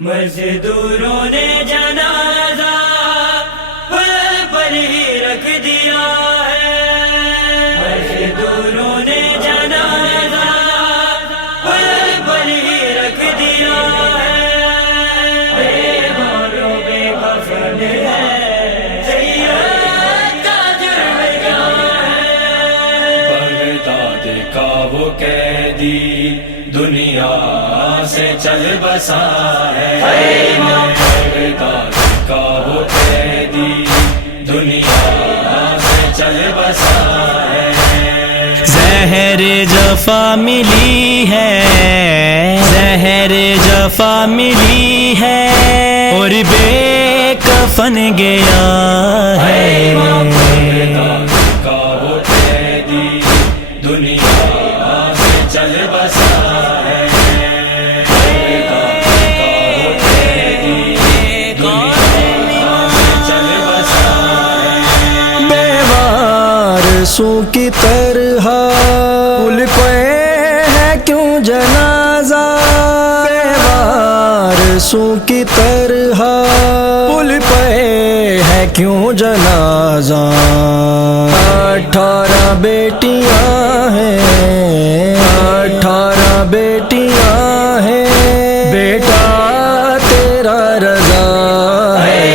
مزدوروں نے جنازہ پل پر ہی رکھ دیا ہے، مزدوروں نے جنازہ پل پر ہی رکھ دیا ہے، بے مال و بے کفن ہے، سید کا جرم کیا ہے؟ بغداد کا وہ قیدی دنیا سے چل بسا ہے، بغداد کا وہ قیدی دنیا سے چل بسا ہے، زہر جفا ملی ہے، زہر جفا ملی ہے، اور بے کفن گیا ہے، بغداد کا وہ قیدی دنیا سے چل بسا ہے، سو کی طرح پل پہ ہے کیوں جنازہ، وارثوں کی طرح پل پہ ہے کیوں جنازہ، 18 بیٹیاں ہیں، 18 بیٹیاں ہیں، بیٹا تیرا رضا ہے،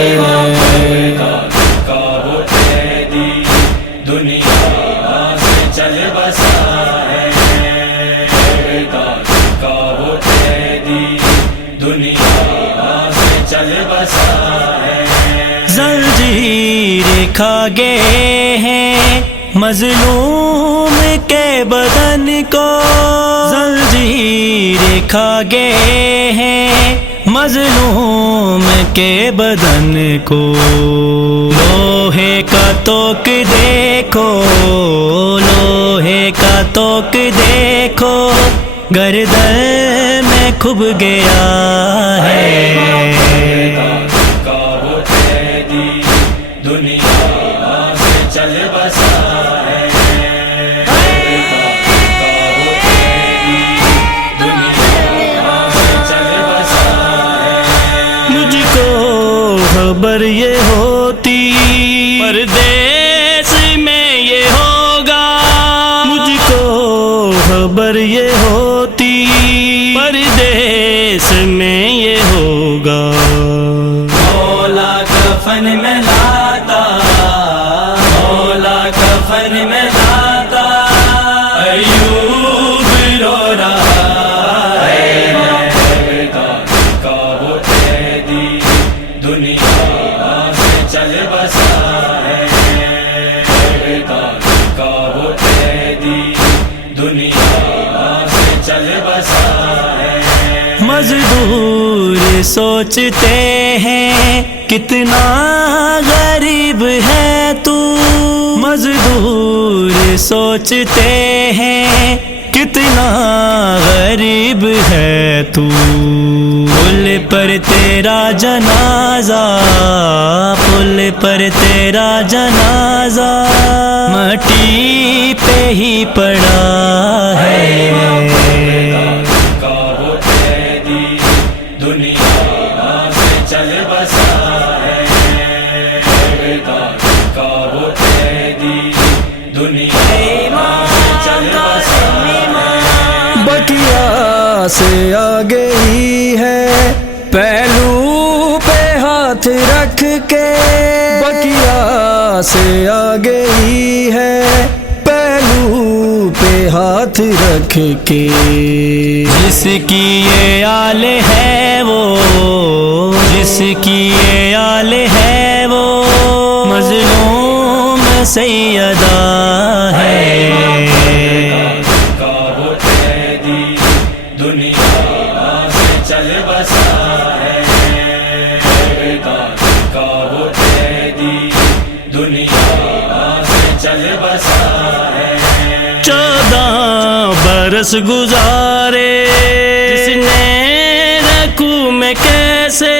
دنیا سے چل بسا ہے، بغداد کا وہ قیدی دنیا سے چل بسا ہے، زنجیر کھا گئے ہیں مظلوم کے بدن کو، زنجیر کھا گئے ہیں مظلوم کے بدن کو، لوہے کا توک دیکھو، لوہے کا توک دیکھو، گردن میں کھب گیا ہے، بغداد کا وہ قیدی دنیا سے چل بسا ہے، بغداد کا وہ قیدی دنیا سے چل بسا ہے، مجھ کو خبر یہ ہوتی پردیس میں یہ ہوگا، مجھ کو خبر یہ ہوتی پردیس میں یہ ہوگا، مولا کفن میں لاتا، مولا کفن میں لاتا، ایوب رو رہا ہے، بغداد کا وہ قیدی دنیا سے چل بسا ہے، بغداد کا وہ قیدی دنیا سے چل بسا ہے، مزدور سوچتے ہیں کتنا غریب ہے تو، مزدور سوچتے ہیں کتنا غریب ہے تو، پل پر تیرا جنازہ، پل پر تیرا جنازہ مٹی پہ ہی پڑا ہے، بغداد کا وہ قیدی دنیا سے چل بسا ہے، بغداد کا وہ قیدی دنیا سے چل بسا ہے، بقیہ سے آ گئی ہے پہلو پہ ہاتھ رکھ کے، بقیہ سے آ گئی ہے پہلو پہ ہاتھ رکھ کے، جس کی یہ آل ہے وہ، جس کی یہ آل ہے وہ مظلوم سیدہ ہے، بغداد کا وہ قیدی دنیا سے چل بسا ہے، بغداد کا وہ قیدی دنیا سے چل بسا ہے، 14 برس گزارے جس نے رکوع میں کیسے،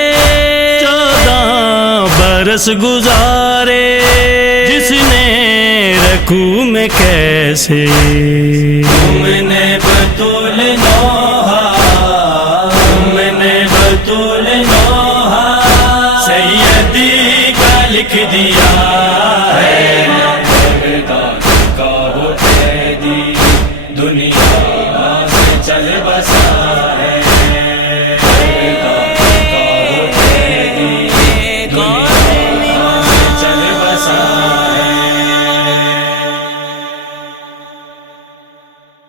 14 برس گزارے جس نے رکوع میں کیسے، تم نے بطول نوحہ، تم نے بطول رسول نوحہ سیدی کا لکھ دیا